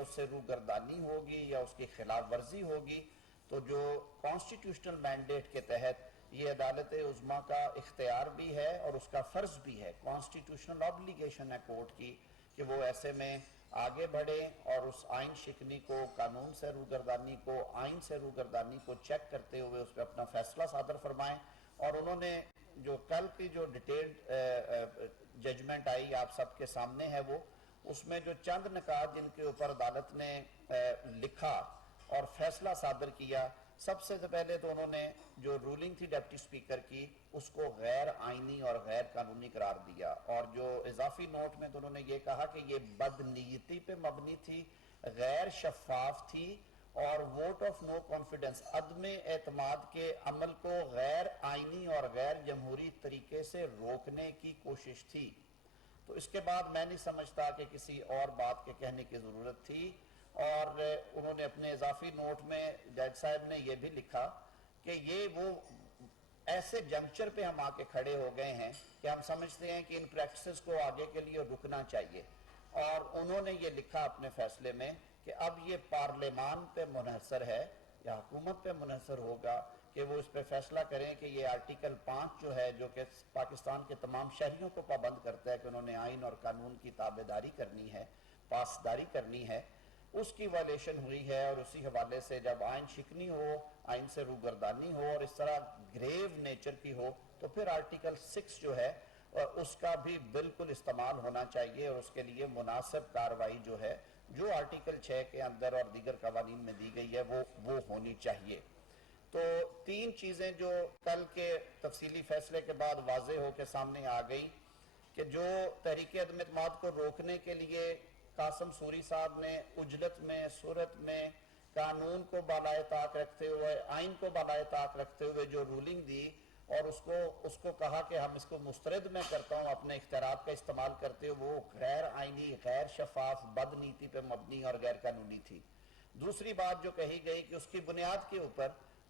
اس سے روگردانی ہوگی یا اس کی خلاف ورزی ہوگی، تو جو کانسٹیٹیوشنل مینڈیٹ کے تحت یہ عدالت عظمیٰ کا اختیار بھی ہے اور اس کا فرض بھی ہے، کانسٹیٹیوشنل آبلیگیشن ہے کورٹ کی کہ وہ ایسے میں آگے بڑھیں اور اس آئین شکنی کو، قانون سے روگردانی کو، آئین سے روگردانی کو چیک کرتے ہوئے اس پہ اپنا فیصلہ صادر فرمائیں۔ اور انہوں نے جو کل کی جو ڈیٹیلڈ ججمنٹ آئی آپ سب کے سامنے ہے، وہ اس میں جو چند نکات جن کے اوپر عدالت نے لکھا اور فیصلہ صادر کیا، سب سے پہلے تو انہوں نے جو رولنگ تھی ڈپٹی سپیکر کی اس کو غیر آئینی اور غیر قانونی قرار دیا، اور جو اضافی نوٹ میں تو انہوں نے یہ کہا کہ یہ بدنیتی پہ مبنی تھی، غیر شفاف تھی، اور ووٹ آف نو کانفیڈنس، عدم اعتماد کے عمل کو غیر آئینی اور غیر جمہوری طریقے سے روکنے کی کوشش تھی۔ تو اس کے بعد میں نہیں سمجھتا کہ کسی اور بات کے کہنے کی ضرورت تھی، اور انہوں نے اپنے اضافی نوٹ میں جج صاحب نے یہ بھی لکھا کہ یہ وہ ایسے جنکچر پہ ہم آ کے کھڑے ہو گئے ہیں کہ ہم سمجھتے ہیں کہ ان پریکٹسز کو آگے کے لیے رکنا چاہیے، اور انہوں نے یہ لکھا اپنے فیصلے میں کہ اب یہ پارلیمان پہ منحصر ہے یا حکومت پہ منحصر ہوگا کہ وہ اس پہ فیصلہ کریں کہ یہ آرٹیکل 5 جو ہے، جو کہ پاکستان کے تمام شہریوں کو پابند کرتا ہے کہ انہوں نے آئین اور قانون کی تابعداری کرنی ہے، پاسداری کرنی ہے، اس کی وائلیشن ہوئی ہے۔ اور اسی حوالے سے جب آئین شکنی ہو، آئین سے روگردانی ہو اور اس طرح گریو نیچر کی ہو، تو پھر آرٹیکل 6 جو ہے اس کا بھی بالکل استعمال ہونا چاہیے، اور اس کے لیے مناسب کارروائی جو ہے جو آرٹیکل 6 کے اندر اور دیگر قوانین میں دی گئی ہے وہ ہونی چاہیے۔ تو تین چیزیں جو کل کے تفصیلی فیصلے کے بعد واضح ہو کے سامنے آ گئی کہ جو تحریک عدم اعتماد کو روکنے کے لیے قاسم سوری صاحب نے عجلت میں، صورت میں، قانون کو بالائے طاق رکھتے ہوئے، آئین کو بالائے طاق رکھتے ہوئے جو رولنگ دی اور اس کو کہا کہ ہم اس کو مسترد میں کرتا ہوں اپنے اختیارات کا استعمال کرتے ہوئے، وہ غیر آئینی، غیر شفاف، بد نیتی پہ مبنی اور غیر قانونی تھی۔ دوسری بات جو کہی گئی کہ اس کی بنیاد کے اوپر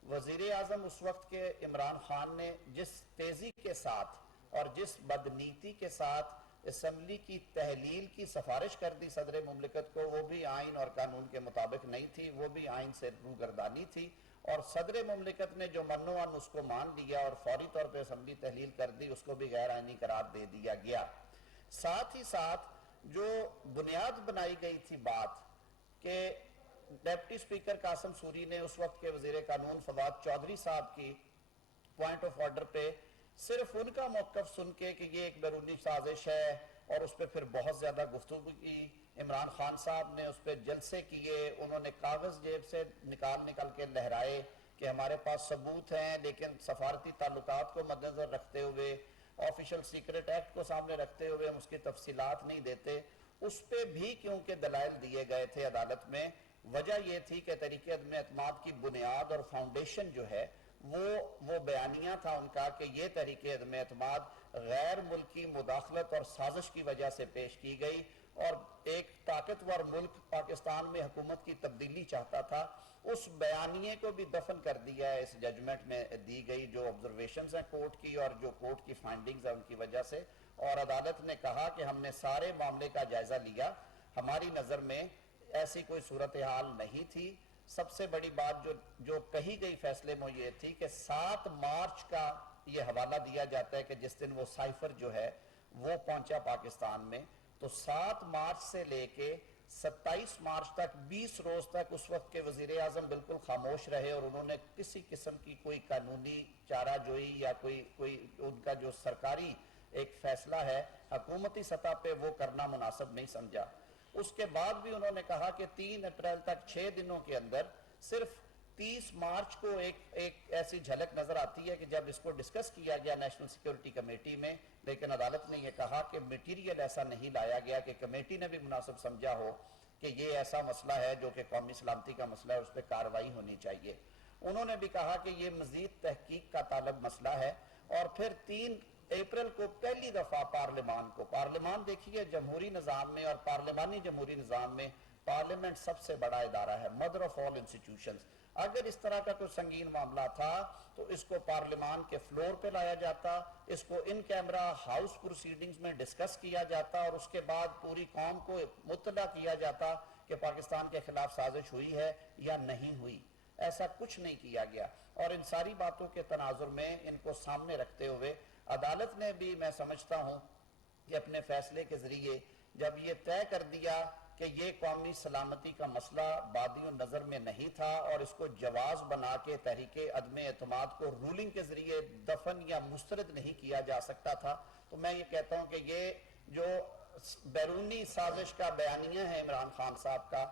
وزیر اعظم اس وقت کے عمران خان نے جس تیزی کے ساتھ اور جس بدنیتی کے ساتھ اسمبلی کی تحلیل کی سفارش کر دی صدر مملکت کو، وہ بھی آئین اور قانون کے مطابق نہیں تھی، وہ بھی آئین سے روگردانی تھی، اور صدر مملکت نے جو منوان اس کو مان لیا اور فوری طور پہ اسمبلی تحلیل کر دی، اس کو بھی غیر آئینی قرار دے دیا گیا۔ ساتھ ہی ساتھ جو بنیاد بنائی گئی تھی بات کہ ڈیپٹی سپیکر قاسم سوری نے اس وقت کے وزیر قانون فواد چودھری صاحب کی پوائنٹ آف آرڈر پہ صرف ان کا موقف سن کے کہ یہ ایک بیرونی سازش ہے، اور اس پہ پھر بہت زیادہ گفتگو کی، عمران خان صاحب نے اس پہ جلسے کیے، انہوں نے کاغذ جیب سے نکال کے لہرائے کہ ہمارے پاس ثبوت ہیں، لیکن سفارتی تعلقات کو مد نظر رکھتے ہوئے، آفیشل سیکرٹ ایکٹ کو سامنے رکھتے ہوئے ہم اس کی تفصیلات نہیں دیتے۔ اس پہ بھی کیونکہ دلائل دیے گئے تھے عدالت میں، وجہ یہ تھی کہ تحریک عدم اعتماد کی بنیاد اور فاؤنڈیشن جو ہے وہ بیانیہ تھا ان کا کہ یہ تحریک عدم اعتماد غیر ملکی مداخلت اور سازش کی وجہ سے پیش کی گئی، اور ایک طاقتور ملک پاکستان میں حکومت کی تبدیلی چاہتا تھا۔ اس بیانیے کو بھی دفن کر دیا ہے اس ججمنٹ میں دی گئی جو آبزرویشنز ہیں کورٹ کی اور جو کورٹ کی فائنڈنگز ہیں ان کی وجہ سے، اور عدالت نے کہا کہ ہم نے سارے معاملے کا جائزہ لیا، ہماری نظر میں ایسی کوئی صورتحال نہیں تھی۔ سب سے بڑی بات جو کہی گئی فیصلے میں یہ تھی کہ 7 مارچ کا یہ حوالہ دیا جاتا ہے کہ جس دن وہ سائفر جو ہے وہ پہنچا پاکستان میں، تو 7 مارچ سے لے کے 27 مارچ تک 20 روز تک اس وقت کے وزیر اعظم بالکل خاموش رہے، اور انہوں نے کسی قسم کی کوئی قانونی چارہ جوئی یا کوئی ان کا جو سرکاری ایک فیصلہ ہے حکومتی سطح پہ وہ کرنا مناسب نہیں سمجھا۔ اس کے بعد بھی انہوں نے کہا کہ 3 اپریل تک 6 دنوں کے اندر صرف 30 مارچ کو ایک ایسی جھلک نظر آتی ہے کہ جب اس کو ڈسکس کیا گیا نیشنل سیکیورٹی کمیٹی میں، لیکن عدالت نے یہ کہا کہ میٹیریل ایسا نہیں لایا گیا کہ کمیٹی نے بھی مناسب سمجھا ہو کہ یہ ایسا مسئلہ ہے جو کہ قومی سلامتی کا مسئلہ ہے، اس پہ کارروائی ہونی چاہیے۔ انہوں نے بھی کہا کہ یہ مزید تحقیق کا طالب مسئلہ ہے، اور پھر 3 اپریل کو پہلی دفعہ پارلیمان دیکھیے جمہوری نظام میں اور پارلیمانی جمہوری نظام میں پارلیمنٹ سب سے بڑا ادارہ ہے، مدر آف آل انسٹیٹیوشنز۔ اگر اس طرح کا کوئی سنگین معاملہ تھا تو اس کو پارلیمان کے فلور پہ لایا جاتا، اس کو ان کیمرہ ہاؤس پروسیڈنگز میں ڈسکس کیا جاتا، اور اس کے بعد پوری قوم کو مطلع کیا جاتا کہ پاکستان کے خلاف سازش ہوئی ہے یا نہیں ہوئی، ایسا کچھ نہیں کیا گیا۔ اور ان ساری باتوں کے تناظر میں ان کو سامنے رکھتے ہوئے عدالت نے بھی میں سمجھتا ہوں کہ اپنے فیصلے کے ذریعے جب یہ طے کر دیا کہ یہ قومی سلامتی کا مسئلہ بادی و نظر میں نہیں تھا اور اس کو جواز بنا کے تحریک عدم اعتماد کو رولنگ کے ذریعے دفن یا مسترد نہیں کیا جا سکتا تھا، تو میں یہ کہتا ہوں کہ یہ جو بیرونی سازش کا بیانیہ ہے عمران خان صاحب کا،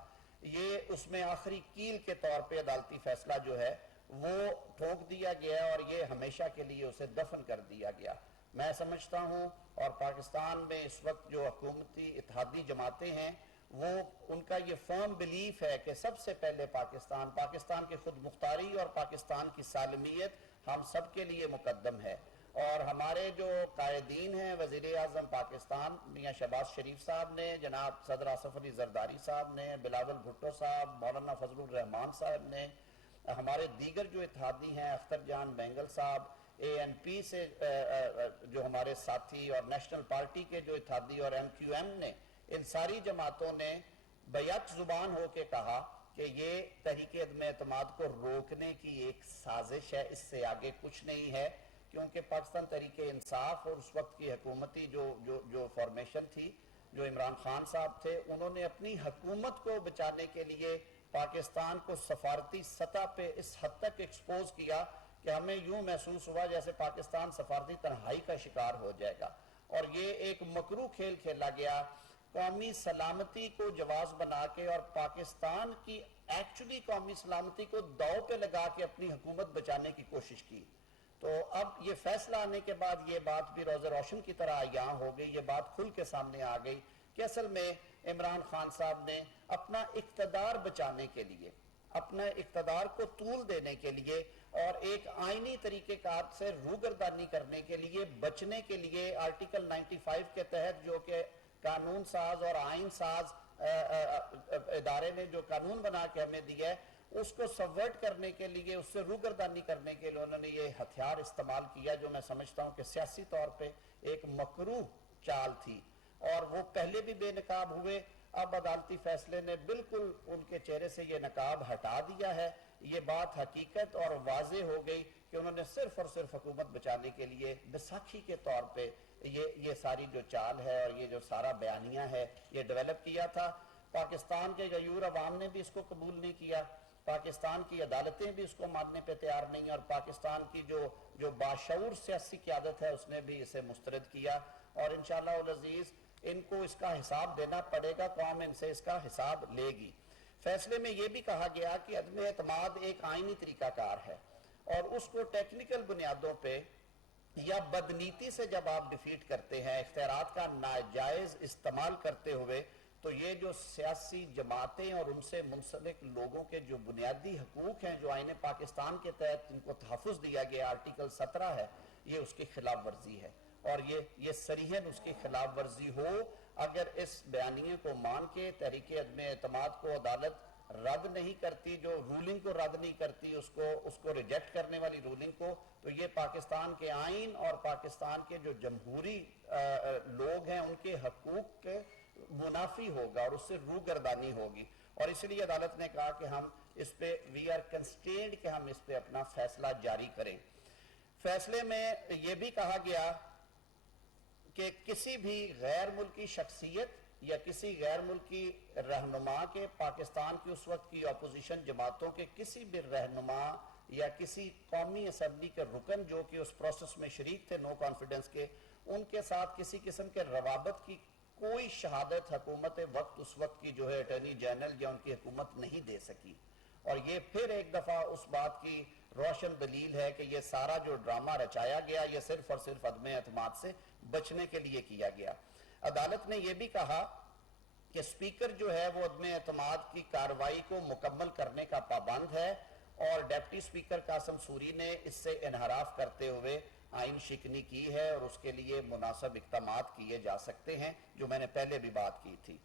یہ اس میں آخری کیل کے طور پہ عدالتی فیصلہ جو ہے وہ ٹھوک دیا گیا اور یہ ہمیشہ کے لیے اسے دفن کر دیا گیا۔ میں سمجھتا ہوں اور پاکستان میں اس وقت جو حکومتی اتحادی جماعتیں ہیں وہ ان کا یہ فرم بلیف ہے کہ سب سے پہلے پاکستان کی خود مختاری اور پاکستان کی سالمیت ہم سب کے لیے مقدم ہے، اور ہمارے جو قائدین ہیں وزیر اعظم پاکستان میاں شہباز شریف صاحب نے، جناب صدر آصف علی زرداری صاحب نے، بلاول بھٹو صاحب، مولانا فضل الرحمان صاحب نے، ہمارے دیگر جو اتحادی ہیں اختر جان بینگل صاحب، اے این پی سے جو ہمارے ساتھی اور نیشنل پارٹی کے جو اتحادی اور ایم کیو ایم نے، ان ساری جماعتوں نے بیک زبان ہو کے کہا کہ یہ تحریک عدم اعتماد کو روکنے کی ایک سازش ہے، اس سے آگے کچھ نہیں ہے، کیونکہ پاکستان تحریک انصاف اور اس وقت کی حکومتی جو فارمیشن تھی، جو عمران خان صاحب تھے، انہوں نے اپنی حکومت کو بچانے کے لیے پاکستان کو سفارتی سطح پہ اس حد تک ایکسپوز کیا کہ ہمیں یوں محسوس ہوا جیسے پاکستان سفارتی تنہائی کا شکار ہو جائے گا، اور یہ ایک مکروہ کھیل کھیلا گیا قومی سلامتی کو جواز بنا کے اور پاکستان کی ایکچولی قومی سلامتی کو داؤ پہ لگا کے اپنی حکومت بچانے کی کوشش کی۔ تو اب یہ فیصلہ آنے کے بعد یہ بات بھی روز روشن کی طرح یہاں ہو گئی، یہ بات کھل کے سامنے آ گئی کہ اصل میں عمران خان صاحب نے اپنا اقتدار بچانے کے لیے، اپنا اقتدار کو طول دینے کے لیے اور ایک آئینی طریقہ کار سے روگردانی کرنے کے لیے، بچنے کے لیے آرٹیکل 95 کے تحت جو کہ قانون ساز اور آئین ساز ادارے نے جو قانون بنا کے ہمیں دیا ہے، اس کو سبورٹ کرنے کے لیے، اس سے روگردانی کرنے کے لیے انہوں نے یہ ہتھیار استعمال کیا، جو میں سمجھتا ہوں کہ سیاسی طور پہ ایک مکروہ چال تھی، اور وہ پہلے بھی بے نقاب ہوئے۔ اب عدالتی فیصلے نے بالکل ان کے چہرے سے یہ نقاب ہٹا دیا ہے، یہ بات حقیقت اور واضح ہو گئی کہ انہوں نے صرف اور صرف حکومت بچانے کے لیے بیساکھی کے طور پہ یہ ساری جو چال ہے اور یہ جو سارا بیانیہ ہے یہ ڈیولپ کیا تھا۔ پاکستان کے غیور عوام نے بھی اس کو قبول نہیں کیا، پاکستان کی عدالتیں بھی اس کو ماننے پہ تیار نہیں، اور پاکستان کی جو باشعور سیاسی قیادت ہے اس نے بھی اسے مسترد کیا، اور انشاءاللہ العزیز ان کو اس کا حساب دینا پڑے گا، قوم ان سے اس کا حساب لے گی۔ فیصلے میں یہ بھی کہا گیا کہ عدم اعتماد ایک آئینی طریقہ کار ہے، اور اس کو ٹیکنیکل بنیادوں پہ یا بدنیتی سے جب آپ ڈیفیٹ کرتے ہیں، اختیارات کا ناجائز استعمال کرتے ہوئے، تو یہ جو سیاسی جماعتیں اور ان سے منسلک لوگوں کے جو بنیادی حقوق ہیں جو آئین پاکستان کے تحت ان کو تحفظ دیا گیا، آرٹیکل 17 ہے، یہ اس کی خلاف ورزی ہے، اور یہ صریحاً اس کی خلاف ورزی ہو۔ اگر اس بیانیے کو مان کے تحریک عدم اعتماد کو عدالت رد نہیں کرتی، جو رولنگ کو رد نہیں کرتی، اس کو ریجیکٹ کرنے والی رولنگ کو، تو یہ پاکستان کے آئین اور پاکستان کے جو جمہوری لوگ ہیں ان کے حقوق کے منافی ہوگا اور اس سے روگردانی ہوگی، اور اس لیے عدالت نے کہا کہ ہم اس پہ وی آر کنسٹرینڈ کہ ہم اس پہ اپنا فیصلہ جاری کریں۔ فیصلے میں یہ بھی کہا گیا کہ کسی بھی غیر ملکی شخصیت یا کسی غیر ملکی رہنما کے، پاکستان کی اس وقت کی اپوزیشن جماعتوں کے کسی بھی رہنما یا کسی قومی اسمبلی کے رکن جو کہ اس پروسیس میں شریک تھے نو کانفیڈنس کے، ان کے ساتھ کسی قسم کے روابط کی کوئی شہادت حکومت وقت اس وقت کی جو ہے اٹارنی جنرل یا ان کی حکومت نہیں دے سکی، اور یہ پھر ایک دفعہ اس بات کی روشن دلیل ہے کہ یہ سارا جو ڈرامہ رچایا گیا یہ صرف اور صرف عدم اعتماد سے بچنے کے لیے کیا گیا۔ عدالت نے یہ بھی کہا کہ اسپیکر جو ہے وہ عدم اعتماد کی کارروائی کو مکمل کرنے کا پابند ہے، اور ڈیپٹی اسپیکر قاسم سوری نے اس سے انحراف کرتے ہوئے آئین شکنی کی ہے، اور اس کے لیے مناسب اقدامات کیے جا سکتے ہیں، جو میں نے پہلے بھی بات کی تھی۔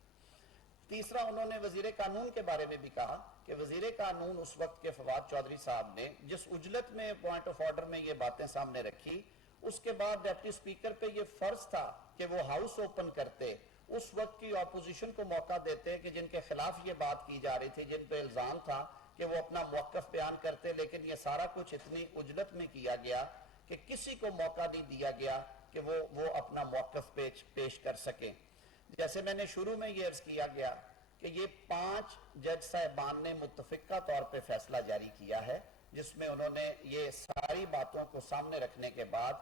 تیسرا، انہوں نے وزیر قانون کے بارے میں بھی کہا کہ وزیر قانون اس وقت کے فواد چودھری صاحب نے جس اجلت میں پوائنٹ آف آرڈر میں یہ باتیں سامنے رکھی، اس کے بعد ڈیپٹی اسپیکر پہ یہ فرض تھا کہ وہ ہاؤس اوپن کرتے، اس وقت کی اپوزیشن کو موقع دیتے کہ جن کے خلاف یہ بات کی جا رہی تھی، جن پہ الزام تھا کہ وہ اپنا موقف بیان کرتے، لیکن یہ سارا کچھ اتنی عجلت میں کیا گیا کہ کسی کو موقع نہیں دیا گیا کہ وہ اپنا موقف پیش کر سکیں۔ جیسے میں نے شروع میں یہ عرض کیا گیا کہ یہ 5 جج صاحبان نے متفقہ طور پہ فیصلہ جاری کیا ہے، جس میں انہوں نے یہ ساری باتوں کو سامنے رکھنے کے بعد،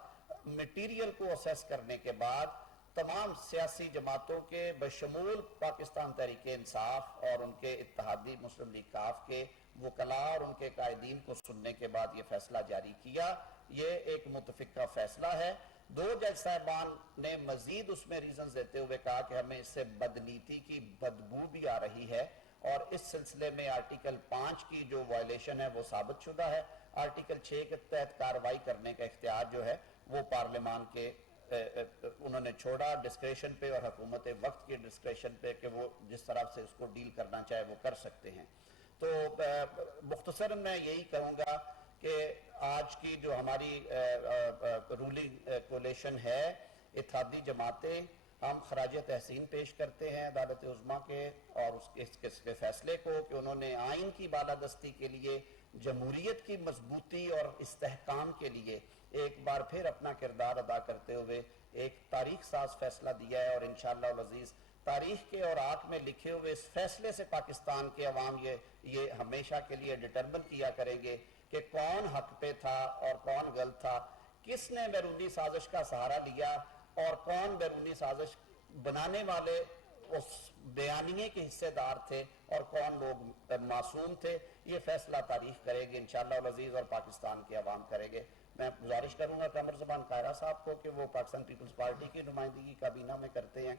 میٹیریل کو اسیس کرنے کے بعد، تمام سیاسی جماعتوں کے بشمول پاکستان تحریک انصاف اور ان کے اتحادی مسلم لیگ کاف کے وکلاء اور ان کے قائدین کو سننے کے بعد یہ فیصلہ جاری کیا۔ یہ ایک متفقہ فیصلہ ہے۔ 2 جج صاحبان نے مزید اس میں ریزنز دیتے ہوئے کہا کہ ہمیں اس سے بدنیتی کی بدبو بھی آ رہی ہے، اور اس سلسلے میں آرٹیکل 5 کی جو وائلیشن ہے وہ ثابت شدہ ہے۔ آرٹیکل 6 کے تحت کارروائی کرنے کا اختیار جو ہے وہ پارلیمان کے انہوں نے چھوڑا ڈسکریشن پہ اور حکومت وقت کی ڈسکریشن پہ کہ وہ جس طرح سے اس کو ڈیل کرنا چاہے وہ کر سکتے ہیں۔ تو مختصراً میں یہی کہوں گا کہ آج کی جو ہماری رولنگ کولیشن ہے، اتحادی جماعتیں، ہم خراج تحسین پیش کرتے ہیں عدالت عظمیٰ کے اور اس کے فیصلے کو کہ انہوں نے آئین کی بالادستی کے لیے، جمہوریت کی مضبوطی اور استحکام کے لیے ایک بار پھر اپنا کردار ادا کرتے ہوئے ایک تاریخ ساز فیصلہ دیا ہے، اور انشاءاللہ العزیز تاریخ کے اوراق میں لکھے ہوئے اس فیصلے سے پاکستان کے عوام یہ ہمیشہ کے لیے ڈٹرمن کیا کریں گے کہ کون حق پہ تھا اور کون غلط تھا، کس نے بیرونی سازش کا سہارا لیا اور کون بیرونی سازش بنانے والے اس بیانیے کے حصے دار تھے اور کون لوگ معصوم تھے۔ یہ فیصلہ تاریخ کرے گی انشاءاللہ العزیز اور پاکستان کے عوام کرے گے۔ میں گزارش کروں گا قمر زمان قاہرہ صاحب کو کہ وہ پاکستان پیپلز پارٹی کی نمائندگی کابینہ میں کرتے ہیں،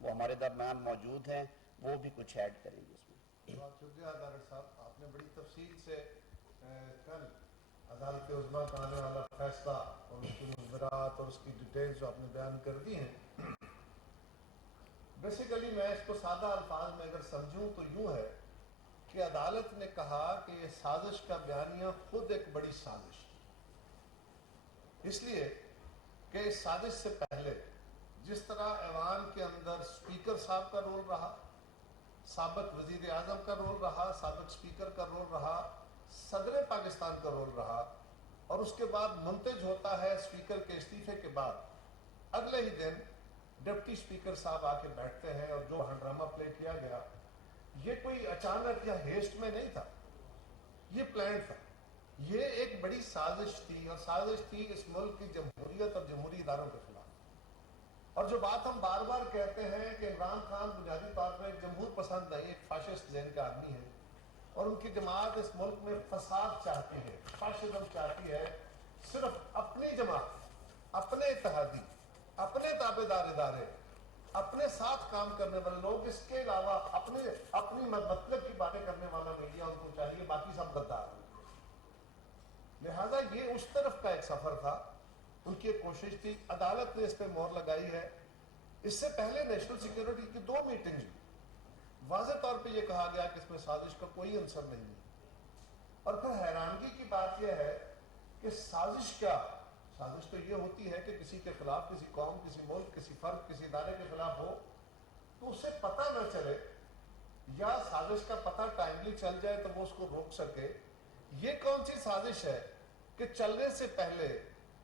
وہ ہمارے درمیان موجود ہیں، وہ بھی کچھ ایڈ کریں گے اس میں۔ بہت شکریہ ڈاکٹر صاحب، آپ نے بڑی تفصیل سے کل عدالت عظمیٰ کا آنے والا فیصلہ اور اس کی مضمرات اور اس کی ڈیٹیلز جو آپ نے بیان کر دی ہیں۔ بیسیکلی میں اس کو سادہ الفاظ میں اگر سمجھوں تو یوں ہے کہ عدالت نے کہا کہ یہ سازش کا بیانیہ خود ایک بڑی سازش ہے، اس لیے کہ اس سازش سے پہلے جس طرح ایوان کے اندر اسپیکر صاحب کا رول رہا، سابق وزیر اعظم کا رول رہا، سابق اسپیکر کا رول رہا، صدر پاکستان کا رول رہا، اور اس کے بعد منتج ہوتا ہے اسپیکر کے استعفے کے بعد اگلے ہی دن ڈپٹی اسپیکر صاحب آ کے بیٹھتے ہیں، اور جو ہنگامہ پلے کیا گیا یہ کوئی اچانک یا ہیسٹ میں نہیں تھا، یہ پلان تھا، یہ ایک بڑی سازش تھی، اور سازش تھی اس ملک کی جمہوریت اور جمہوری اداروں کے خلاف۔ اور جو بات ہم بار بار کہتے ہیں کہ عمران خان بنیادی طور پر ایک جمہور پسند ہے، ایک فاشسٹ ذہن کا آدمی ہے، اور ان کی جماعت اس ملک میں فساد چاہتی ہے، فاشزم چاہتی ہے، صرف اپنی جماعت، اپنے اتحادی، اپنے تابع دار ادارے، اپنے ساتھ کام کرنے والے لوگ، اس کے علاوہ اپنی مطلب کی باتیں کرنے والا میڈیا ان کو چاہیے، باقی سب غدار ہیں۔ لہٰذا یہ اس طرف کا ایک سفر تھا، ان کی ایک کوشش تھی، عدالت نے اس پہ مہر لگائی ہے۔ اس سے پہلے نیشنل سیکیورٹی کی 2 میٹنگز ہوئی، واضح طور پہ یہ کہا گیا کہ اس میں سازش کا کوئی عنصر نہیں ہے۔ اور پھر حیرانگی کی بات یہ ہے کہ سازش کیا؟ سازش تو یہ ہوتی ہے کہ کسی کے خلاف، کسی قوم، کسی ملک، کسی فرد، کسی ادارے کے خلاف ہو تو اسے پتہ نہ چلے، یا سازش کا پتہ ٹائملی چل جائے تو وہ اس کو روک سکے۔ یہ کون سی سازش ہے کہ چلنے سے پہلے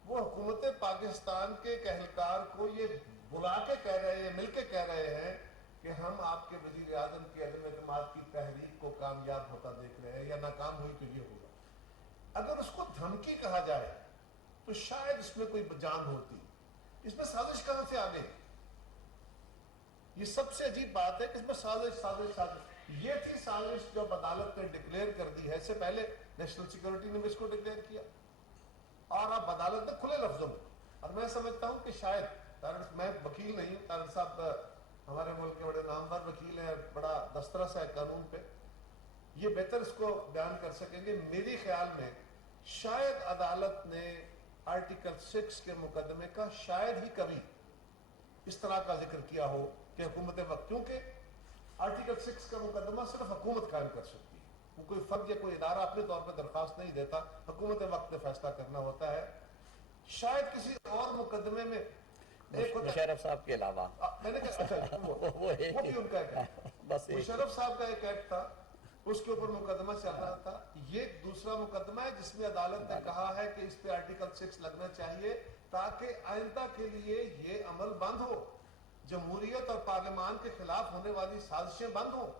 وہ حکومت پاکستان کے ایک اہلکار کو یہ بلا کے کہہ رہے ہیں، مل کے کہہ رہے ہیں کہ ہم آپ کے وزیر اعظم کی عدم اعتماد کی تحریک کو کامیاب ہوتا دیکھ رہے ہیں، یا ناکام ہوئی تو یہ ہوگا۔ اگر اس کو دھمکی کہا جائے تو شاید اس میں کوئی جان ہوتی، اس میں سازش کہاں سے آ گئی؟ یہ سب سے عجیب بات ہے کہ اس میں سازش یہ تھی سازش جو عدالت نے ڈکلیئر کر دی ہے۔ اس سے پہلے نیشنل سیکورٹی نے بھی اس کو ڈکلیئر کیا، اور اب عدالت نے کھلے لفظوں میں، اور میں سمجھتا ہوں کہ شاید میں وکیل نہیں ہوں، طارق صاحب ہمارے ملک کے بڑے نامور وکیل ہیں، بڑا دسترس ہے قانون پہ، یہ بہتر اس کو بیان کر سکیں گے۔ میری خیال میں شاید عدالت نے آرٹیکل 6 کے مقدمے کا شاید ہی کبھی اس طرح کا ذکر کیا ہو کہ حکومت وقت، کیونکہ آرٹیکل 6 کا مقدمہ صرف حکومت قائم کر سکتی ہے، وہ کوئی فرد یا کوئی ادارہ اپنے طور پر درخواست نہیں دیتا، حکومت وقت نے فیصلہ کرنا ہوتا ہے۔ شاید کسی اور مقدمے میں ایک ہوتا ہے مشرف صاحب کے علاوہ میں نے کہا اچھا وہ ایک وہ بھی ان کا ایک ایکٹ تھا، بس ایک مشرف صاحب کا ایک ایکٹ تھا، اس کے اوپر مقدمہ چل رہا تھا. یہ دوسرا مقدمہ ہے جس میں عدالت نے کہا ہے کہ اس پہ آرٹیکل 6 لگنا چاہیے تاکہ آئندہ کے لیے یہ عمل بند ہو، جمہوریت اور پارلیمان کے خلاف ہونے والی سازشیں بند ہوں،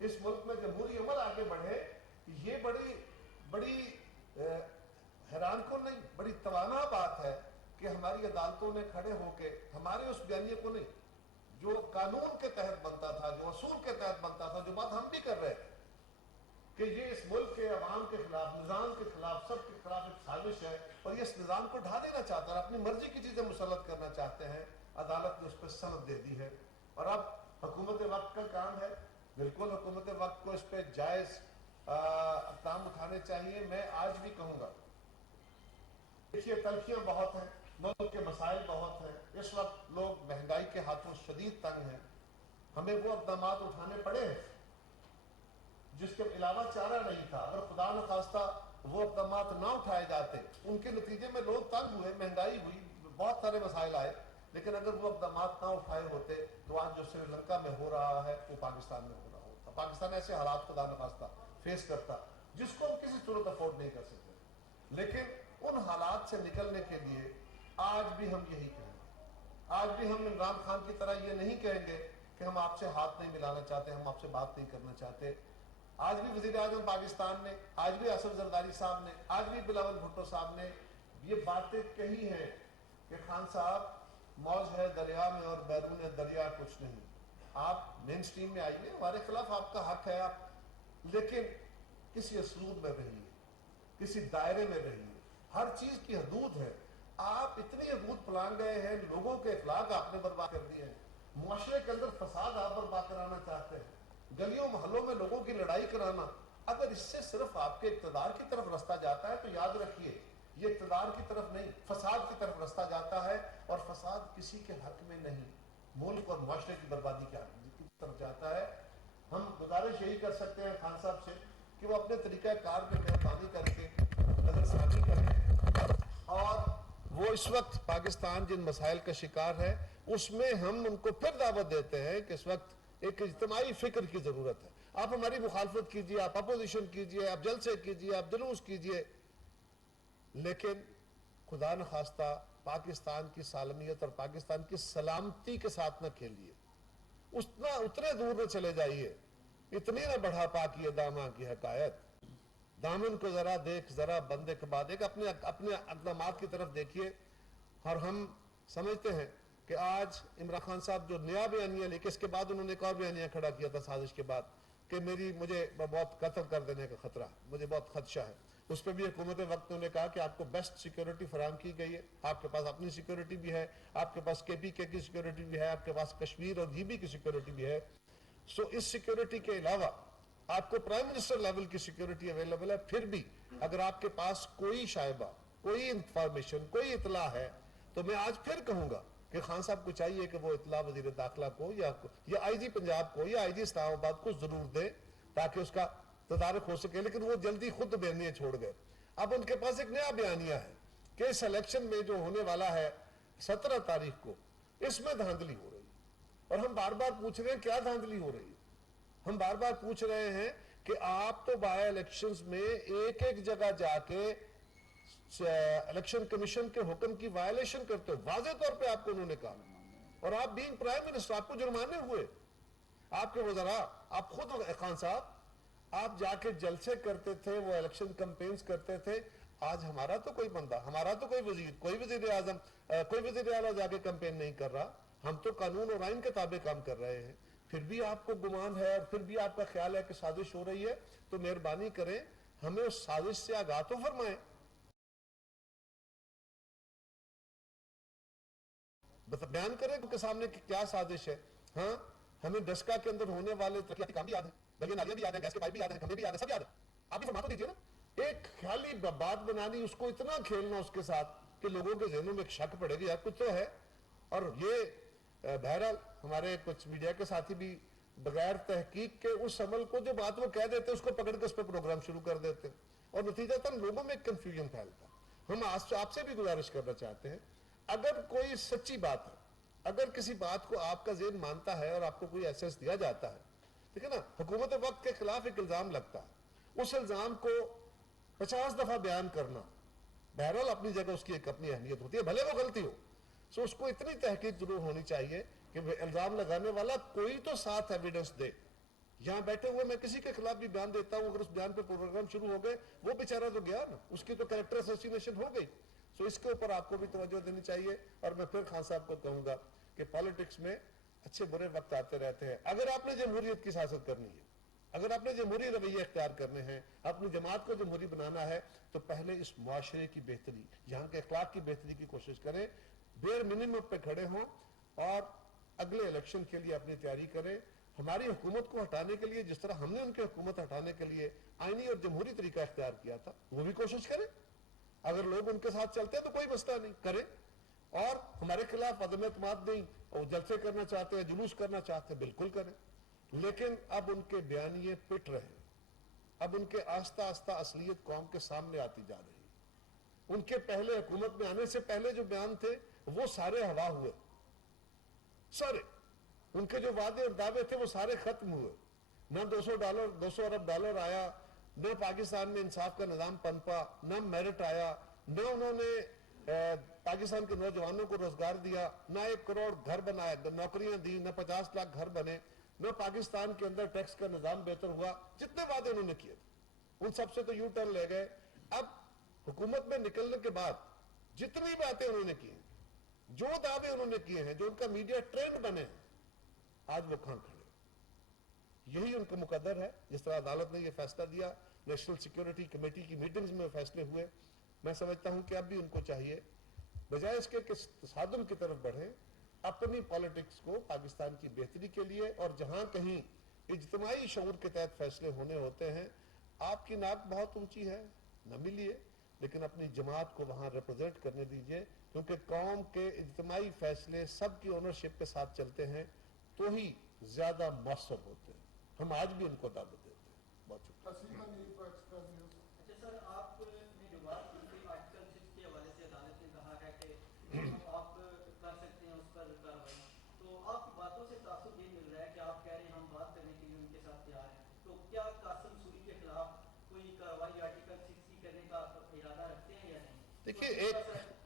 اس ملک میں جمہوری عمل آگے بڑھے. یہ بڑی حیران کن نہیں، بڑی توانا بات ہے کہ ہماری عدالتوں نے کھڑے ہو کے ہمارے اس بیانیے کو نہیں جو قانون کے تحت بنتا تھا، جو اصول کے تحت بنتا تھا، جو بات ہم بھی کر رہے تھے کہ یہ اس ملک کے عوام کے خلاف، نظام کے خلاف، سب کے خلاف ایک سازش ہے اور یہ اس نظام کو ڈھا دینا چاہتا ہے، اپنی مرضی کی چیزیں مسلط کرنا چاہتے ہیں. عدالت نے اس پہ سند دے دی ہے اور اب حکومت وقت کا کام ہے. بالکل حکومت وقت کو اس پہ جائز اقدام اٹھانے چاہیے. میں آج بھی کہوں گا، دیکھیے تلخیاں بہت ہیں، ملک کے مسائل بہت ہیں، اس وقت لوگ مہنگائی کے ہاتھوں شدید تنگ ہیں. ہمیں وہ اقدامات اٹھانے پڑے ہیں جس کے علاوہ چارہ نہیں تھا. اگر خدا نخواستہ وہ اقدامات نہ اٹھائے جاتے، ان کے نتیجے میں لوگ تنگ ہوئے، مہنگائی ہوئی، بہت سارے مسائل آئے، لیکن اگر وہ اقدامات نہ اٹھائے ہوتے تو آج جو سری لنکا میں ہو رہا ہے وہ پاکستان میں ہو رہا ہوتا. پاکستان ایسے حالات خدا نخواستہ فیس کرتا جس کو ہم کسی صورت افورڈ نہیں کر سکتے. لیکن ان حالات سے نکلنے کے لیے آج بھی ہم یہی کہیں گے، آج بھی ہم عمران خان کی طرح یہ نہیں کہیں گے کہ ہم آپ سے ہاتھ نہیں ملانا چاہتے، ہم آپ سے بات نہیں کرنا چاہتے. آج بھی وزیر اعظم پاکستان نے، آج بھی اسد زرداری صاحب نے، آج بھی بلاول بھٹو صاحب نے یہ باتیں کہی ہیں کہ خان صاحب موج ہے دریا میں اور بیرون دریا کچھ نہیں، آپ مین سٹریم میں آئیے، ہمارے خلاف آپ کا حق ہے، آپ لیکن کسی اسلوب میں رہیے، کسی دائرے میں رہیے. ہر چیز کی حدود ہے. آپ اتنی حدود پلان گئے ہیں، لوگوں کے اخلاق آپ نے برباد کر دیے ہیں، معاشرے کے اندر فساد آپ برباد کرانا چاہتے ہیں، گلیوں محلوں میں لوگوں کی لڑائی کرانا. اگر اس سے صرف آپ کے اقتدار کی طرف رستہ جاتا ہے تو یاد رکھیے یہ اقتدار کی طرف نہیں، فساد کی طرف رستہ جاتا ہے، اور فساد کسی کے حق میں نہیں، ملک اور معاشرے کی بربادی کی طرف جاتا ہے. ہم گزارش یہی کر سکتے ہیں خان صاحب سے کہ وہ اپنے طریقہ کار میں مہربانی کر کے نظر ثانی کریں، اور وہ اس وقت پاکستان جن مسائل کا شکار ہے اس میں ہم ان کو پھر دعوت دیتے ہیں کہ اس وقت ایک اجتماعی فکر کی ضرورت ہے. آپ ہماری مخالفت کیجئے، آپ اپوزیشن کیجئے، آپ جلسے کیجئے، آپ جلوس کیجئے، لیکن خدا نخواستہ پاکستان کی سالمیت اور پاکستان کی سلامتی کے ساتھ نہ کھیلیے. اتنے دور نہ چلے جائیے، اتنی نہ بڑھا پاکیے داماں کی حکایت. دامن کو ذرا دیکھ، ذرا بندے کے بعد ایک اپنے اقدامات کی طرف دیکھیے. اور ہم سمجھتے ہیں کہ آج عمران خان صاحب جو نیا بیانیہ لے کے، اس کے بعد انہوں نے ایک اور بیانیہ کھڑا کیا تھا سازش کے بعد کہ مجھے بہت قتل کر دینے کا خطرہ، مجھے بہت خدشہ ہے. اس پہ بھی حکومت وقت نے کہا کہ آپ کو بیسٹ سیکیورٹی فراہم کی گئی ہے، آپ کے پاس اپنی سیکیورٹی بھی ہے، آپ کے پاس کے پی کے کی سیکیورٹی بھی ہے، آپ کے پاس کشمیر اور GB کی سیکیورٹی بھی ہے. سو اس سیکیورٹی کے علاوہ آپ کو پرائم منسٹر لیول کی سیکیورٹی اویلیبل ہے. پھر بھی اگر آپ کے پاس کوئی شائبہ، کوئی انفارمیشن، کوئی اطلاع ہے تو میں آج پھر کہوں گا کہ خان صاحب کو چاہیے کہ وہ اطلاع وزیر داخلہ کو یا IG پنجاب کو یا IG اسلام آباد کو ضرور دے تاکہ اس کا تدارک ہو سکے. لیکن وہ جلدی خود بیانیہ چھوڑ گئے. اب ان کے پاس ایک نیا بیانیہ ہے کہ اس الیکشن میں جو ہونے والا ہے 17 تاریخ کو، اس میں دھاندلی ہو رہی ہے. اور ہم بار بار پوچھ رہے ہیں کیا دھاندلی ہو رہی ہے. ہم بار بار پوچھ رہے ہیں کہ آپ تو بائی الیکشنز میں ایک ایک جگہ جا کے الیکشن کمیشن کے حکم کی وائلیشن کرتے ہو، واضح طور پہ آپ کو انہوں نے کہا، اور آپ بینگ پرائم منسٹر آپ کو جرمانے ہوئے. آپ کے وزراء، آپ خود خان صاحب، آپ جا کے جلسے کرتے تھے، وہ الیکشن کمپینز کرتے تھے. آج ہمارا تو کوئی بندہ، ہمارا تو کوئی وزیر، کوئی وزیر اعظم، کوئی وزیر اعلیٰ جا کے کمپین نہیں کر رہا. ہم تو قانون اور آئین کے تابع کام کر رہے ہیں. پھر بھی آپ کو گمان ہے اور پھر بھی آپ کا خیال ہے کہ سازش ہو رہی ہے، تو مہربانی کریں ہمیں اس سازش سے آگاہ تو فرمائیں. بیان کریں ان کے سامنے کہ کیا سازش ہے. ہاں، ہمیں ڈسکا کے اندر ہونے والے ترقیاتی کام بھی یاد ہیں، گلیاں نالیاں بھی یاد ہیں، گیس کے پائپ بھی یاد ہیں، کھمبے بھی یاد ہیں، سب یاد ہیں. آپ بھی فرما تو دیجیے نا. ایک خیالی بات بنانی، اس کو اتنا کھیلنا اس کے ساتھ کہ لوگوں کے ذہنوں میں ایک شک پڑے گی یار کچھ تو ہے. اور یہ بہرحال ہمارے کچھ میڈیا کے ساتھی بھی بغیر تحقیق کے اس عمل کو، جو بات وہ کہہ دیتے اس کو پکڑ کے اس پہ پروگرام شروع کر دیتے، اور نتیجتاً لوگوں میں کنفیوژن پھیلتا. ہم آپ سے بھی گزارش کرنا چاہتے ہیں، اگر کوئی سچی بات ہے اگر کسی بات کو آپ کا ذہن مانتا ہے اور آپ کو کوئی ایسیس دیا جاتا ہے، ٹھیک ہے نا، حکومت وقت کے خلاف ایک الزام لگتا ہے، اس الزام کو 50 دفعہ بیان کرنا، بہرحال اپنی جگہ اس کی ایک اپنی اہمیت ہوتی ہے، بھلے وہ غلطی ہو، سو اس کو اتنی تحقیق ضرور ہونی چاہیے کہ الزام لگانے والا کوئی تو ساتھ ایویڈنس دے. یہاں بیٹھے ہوئے میں کسی کے خلاف بھی بیان دیتا ہوں، اگر اس بیان پہ پروگرام شروع ہو گئے، وہ بیچارہ تو گیا نا، اس کی تو کریکٹر اسیسینیشن ہو گئی. سو اس کے اوپر آپ کو بھی توجہ دینی چاہیے. اور میں پھر خان صاحب کو کہوں گا کہ پالیٹکس میں اچھے برے وقت آتے رہتے ہیں. اگر آپ نے جمہوریت کی سیاست کرنی ہے، اگر آپ نے جمہوری رویے اختیار کرنے ہیں، اپنی جماعت کو جمہوری بنانا ہے، تو پہلے اس معاشرے کی بہتری، یہاں کے اخلاق کی بہتری کی کوشش کریں، بیر منیمم پہ کھڑے ہوں اور اگلے الیکشن کے لیے اپنی تیاری کریں. ہماری حکومت کو ہٹانے کے لیے جس طرح ہم نے ان کی حکومت ہٹانے کے لیے آئینی اور جمہوری طریقہ اختیار کیا تھا، وہ بھی کوشش کریں. اگر لوگ ان کے ساتھ چلتے ہیں تو کوئی مسئلہ نہیں، کریں. اور ہمارے خلاف عدم اعتماد نہیں، اور جلسے کرنا چاہتے ہیں، جلوس کرنا چاہتے ہیں، بالکل کریں. لیکن اب ان کے بیانیے پٹ رہے ہیں، اب ان کے آہستہ آہستہ اصلیت قوم کے سامنے آتی جا رہی ہے. ان کے پہلے حکومت میں آنے سے پہلے جو بیان تھے وہ سارے ہوا ہوئے، سارے ان کے جو وعدے اور دعوے تھے وہ سارے ختم ہوئے. نہ 200 ارب ڈالر آیا، نہ پاکستان میں انصاف کا نظام پنپا، نہ میرٹ آیا، نہ انہوں نے پاکستان کے نوجوانوں کو روزگار دیا، نہ 1 کروڑ گھر بنایا، نوکریاں دی، نہ 50 لاکھ گھر بنے، نہ پاکستان کے اندر ٹیکس کا نظام بہتر ہوا. جتنے وعدے انہوں نے کیے ان سب سے تو یو ٹرن لے گئے. اب حکومت میں نکلنے کے بعد جتنی باتیں انہوں نے کی ہیں، جو دعوے انہوں نے کیے ہیں، جو ان کا میڈیا ٹرینڈ بنے ہیں، آج وہ کہاں کھڑے. یہی ان کا مقدر ہے. جس طرح عدالت نے یہ فیصلہ دیا، نیشنل سیکیورٹی کمیٹی کی میٹنگز میں فیصلے ہوئے، میں سمجھتا ہوں کہ اب بھی ان کو چاہیے بجائے اس کے کہ تصادم کی طرف بڑھیں، اپنی پالیٹکس کو پاکستان کی بہتری کے لیے، اور جہاں کہیں اجتماعی شعور کے تحت فیصلے ہونے ہوتے ہیں، آپ کی ناک بہت اونچی ہے، نہ ملیے، لیکن اپنی جماعت کو وہاں ریپرزینٹ کرنے دیجئے، کیونکہ قوم کے اجتماعی فیصلے سب کی اونرشپ کے ساتھ چلتے ہیں تو ہی زیادہ مؤثر ہوتے ہیں. ہم آج بھی ان کو دعوت دیتے ہیں. بہت شکریہ. اچھا سر، آپ نے جو بات کی تھی آرٹیکل 6 کے حوالے سے، عدالت نے کہا ہے کہ آپ کر سکتے ہیں اس پر کارروائی، تو آپ کی باتوں سے تاثر یہ مل رہا ہے کہ آپ کہہ رہے ہیں ہم بات کرنے کے لیے ان کے ساتھ تیار ہیں. تو کیا قاسم سوری کے خلاف کوئی کارروائی آرٹیکل 6 کی کرنے کا ارادہ رکھتے ہیں یا نہیں؟ دیکھیے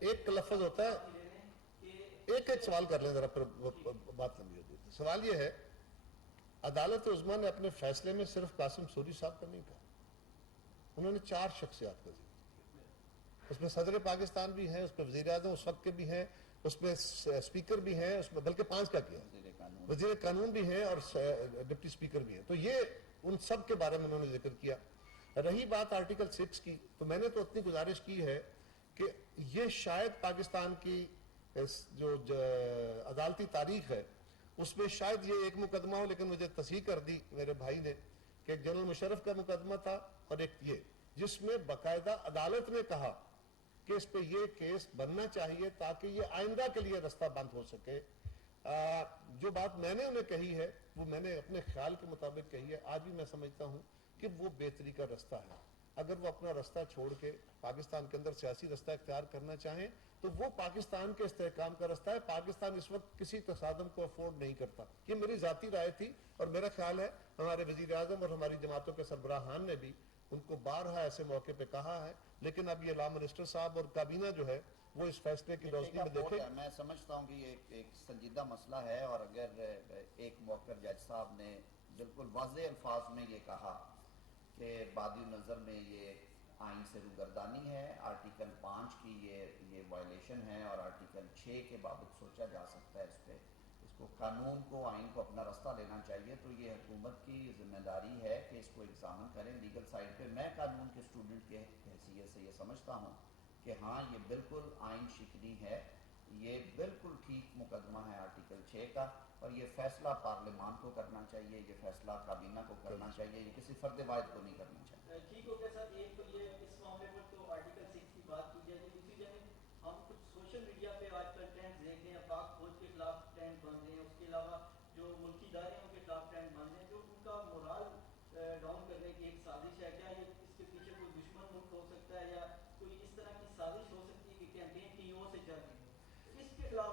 ایک لفظ ہوتا ہے، ایک سوال کر لیں ذرا، پھر بات لمبی ہوتی ہے. سوال یہ ہے، عدالت عظمیٰ نے اپنے فیصلے میں صرف قاسم سوری صاحب کا نہیں کہا، انہوں نے 4 شخصیات کا ذکر کیا. اس میں صدر پاکستان بھی ہیں، اس میں وزیر اعظم اس وقت کے بھی ہیں، اس میں اسپیکر بھی ہیں، اس میں بلکہ 5 کا کیا، وزیر قانون بھی ہیں اور ڈپٹی اسپیکر بھی ہیں. تو یہ ان سب کے بارے میں انہوں نے ذکر کیا. رہی بات آرٹیکل 6 کی، تو میں نے تو اتنی گزارش کی ہے کہ یہ شاید پاکستان کی جو عدالتی تاریخ ہے اس میں شاید یہ ایک مقدمہ ہو، لیکن مجھے تصحیح کر دی میرے بھائی نے کہ ایک جنرل مشرف کا مقدمہ تھا اور ایک یہ، جس میں باقاعدہ عدالت نے کہا کہ اس پہ یہ کیس بننا چاہیے تاکہ یہ آئندہ کے لیے رستہ بند ہو سکے. جو بات میں نے انہیں کہی ہے وہ میں نے اپنے خیال کے مطابق کہی ہے. آج بھی میں سمجھتا ہوں کہ وہ بہتری کا رستہ ہے. اگر وہ اپنا رستہ چھوڑ کے پاکستان کے اندر سیاسی رستہ اختیار کرنا چاہیں تو وہ پاکستان کے استحکام کا رستہ ہے. پاکستان اس وقت کسی تصادم کو افورڈ نہیں کرتا. یہ میری ذاتی رائے تھی اور میرا خیال ہے ہمارے وزیر اعظم اور ہماری جماعتوں کے سربراہان نے بھی ان کو بارہا ایسے موقع پہ کہا ہے. لیکن اب یہ لا منسٹر صاحب اور کابینہ جو ہے وہ اس فیصلے کی روشنی میں دیکھے. میں سمجھتا ہوں کہ یہ ایک سنجیدہ مسئلہ ہے، اور اگر ایک موقع جج صاحب نے بالکل واضح الفاظ میں یہ کہا کہ بادی نظر میں یہ آئین سے روگردانی ہے، آرٹیکل 5 کی یہ وائلیشن ہے، اور آرٹیکل 6 کے بابت سوچا جا سکتا ہے اس پہ، اس کو قانون کو آئین کو اپنا رستہ لینا چاہیے. تو یہ حکومت کی ذمہ داری ہے کہ اس کو ایگزامن کریں لیگل سائڈ پہ. میں قانون کے اسٹوڈنٹ کے حیثیت سے یہ سمجھتا ہوں کہ ہاں یہ بالکل آئین شکنی ہے، یہ بالکل ٹھیک مقدمہ ہے آرٹیکل 6 کا، اور یہ فیصلہ پارلیمان کو کرنا چاہیے، یہ فیصلہ کابینہ کو کرنا چاہیے، یہ کسی فرد واحد کو نہیں کرنا چاہیے. ٹھیک ہو گیا سر. ایک تو یہ اس معاملے پر تو آرٹیکل 6 کی بات کی جائے. دوسری جانب ہم کچھ سوشل میڈیا پہ آج کل ٹرینڈ دیکھتے ہیں، پاک فوج کے خلاف ٹرینڈ بن رہے ہیں، اس کے علاوہ جو ملکی ادارے ہیں ان کے خلاف ٹرینڈ بن رہے ہیں، جو ان کا مورال ڈاؤن کرنے کی ایک سازش ہے. کیا یہ اس کے پیچھے کوئی دشمن ملک ہو سکتا ہے یا کوئی اس طرح کی سازش ہو سکتی ہے کہ کیمپین ٹیموں سے چل رہی ہے؟ اس کے خلاف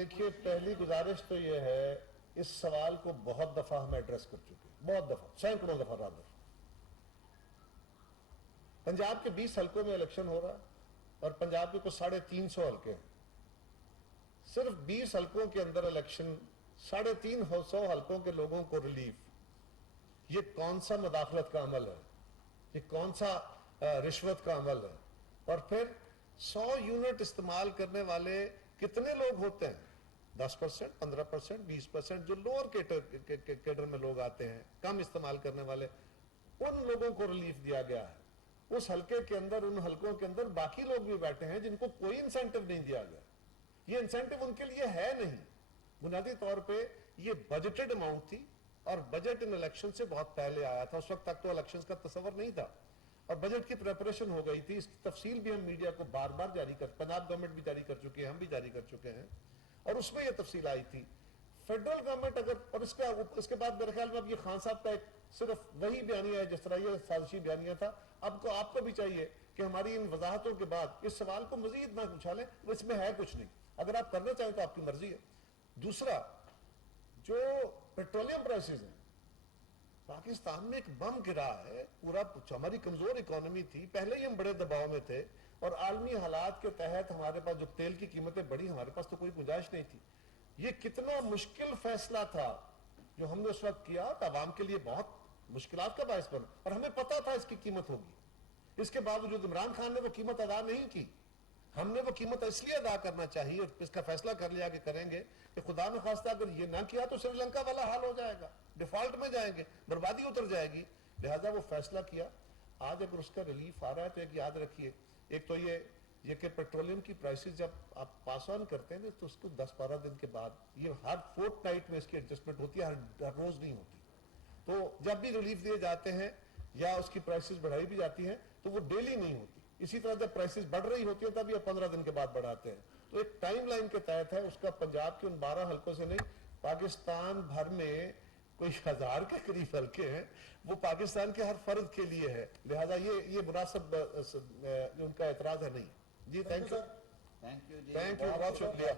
دیکھیے پہلی گزارش تو یہ ہے، اس سوال کو بہت دفعہ ہم ایڈریس کر چکے ہیں، بہت دفعہ، سینکڑوں دفعہ رادر۔ پنجاب کے 20 حلقوں میں الیکشن ہو رہا ہے اور پنجاب کے کچھ 350 حلقے ہیں، صرف 20 حلقوں کے اندر الیکشن، 350 حلقوں کے لوگوں کو ریلیف، یہ کون سا مداخلت کا عمل ہے؟ یہ کون سا رشوت کا عمل ہے؟ اور پھر 100 یونٹ استعمال کرنے والے کتنے لوگ ہوتے ہیں؟ 10%، 15%، 20%، جو لوور کیڈر میں لوگ آتے ہیں، کم استعمال کرنے والے، ان لوگوں کو ریلیف دیا گیا ہے۔ اس حلقے کے اندر، ان حلقوں کے اندر باقی لوگ بھی بیٹھے ہیں جن کو کوئی انسینٹیو نہیں دیا گیا، یہ انسینٹیو ان کے لیے ہے نہیں۔ بنیادی طور پہ یہ بجٹڈ اماؤنٹ تھی اور بجٹ ان الیکشن سے بہت پہلے آیا تھا، اس وقت تک تو الیکشن کا تصور نہیں تھا اور بجٹ کی پریپریشن ہو گئی تھی۔ اس کی تفصیل بھی ہم میڈیا کو بار بار جاری کر، پنجاب گورنمنٹ بھی جاری کر چکے ہیں، ہم بھی جاری کر چکے ہیں، اور اس میں یہ تفصیل آئی تھی۔ فیڈرل گورنمنٹ اگر، اور اس کے بعد میرے خیال میں اب یہ خان صاحب کا ایک صرف وہی بیانیہ ہے جس طرح یہ سازشی بیانیہ تھا، آپ کو بھی چاہیے کہ ہماری ان وضاحتوں کے بعد اس سوال کو مزید نہ اچھالیں، اس میں ہے کچھ نہیں، اگر آپ کرنا چاہیں تو آپ کی مرضی ہے۔ دوسرا، جو پیٹرولیم پرائسز ہیں، پاکستان میں ایک بم گرا ہے، پورا ہماری کمزور اکانومی تھی، پہلے ہی ہم بڑے دباؤ میں تھے اور عالمی حالات کے تحت ہمارے پاس جو تیل کی قیمتیں بڑھی، ہمارے پاس تو کوئی گنجائش نہیں تھی۔ یہ کتنا مشکل فیصلہ تھا جو ہم نے اس وقت کیا، تو عوام کے لیے بہت مشکلات کا باعث بنا، اور ہمیں پتا تھا اس کی قیمت ہوگی، اس کے باوجود عمران خان نے وہ قیمت ادا نہیں کی۔ ہم نے وہ قیمت اس لیے ادا کرنا چاہیے اور اس کا فیصلہ کر لیا کہ کریں گے کہ خدا نہ خواستہ اگر یہ نہ کیا تو سری لنکا والا حال ہو جائے گا، ڈیفالٹ میں جائیں گے، بربادی اتر جائے گی، لہذا وہ فیصلہ کیا۔ آج اگر اس کا ریلیف آ رہا ہے تو ایک یاد رکھیے، ایک تو یہ کہ پیٹرولیم کی پرائسز جب آپ پاس آن کرتے ہیں تو اس کو 10-12 دن کے بعد، یہ ہر فورتھ نائٹ میں اس کی ایڈجسٹمنٹ ہوتی ہے، ہر روز نہیں ہوتی، تو جب بھی ریلیف دیے جاتے ہیں یا اس کی پرائسز بڑھائی بھی جاتی ہیں تو وہ ڈیلی نہیں ہوتی۔ اسی طرح جب پرائسز بڑھ رہی ہوتی ہیں تب یہ 15 دن کے بعد بڑھاتے ہیں، تو ایک ٹائم لائن کے تحت ہے۔ اس کا پنجاب کے ان 12 حلقوں سے نہیں، پاکستان بھر میں کوئی 1000 کے قریب حلقے ہیں، وہ پاکستان کے ہر فرد کے لیے ہے، لہذا یہ مناسب ان کا اعتراض ہے نہیں۔ جی تھینک یو، تھینک یو جی، تھینک یو، بہت شکریہ۔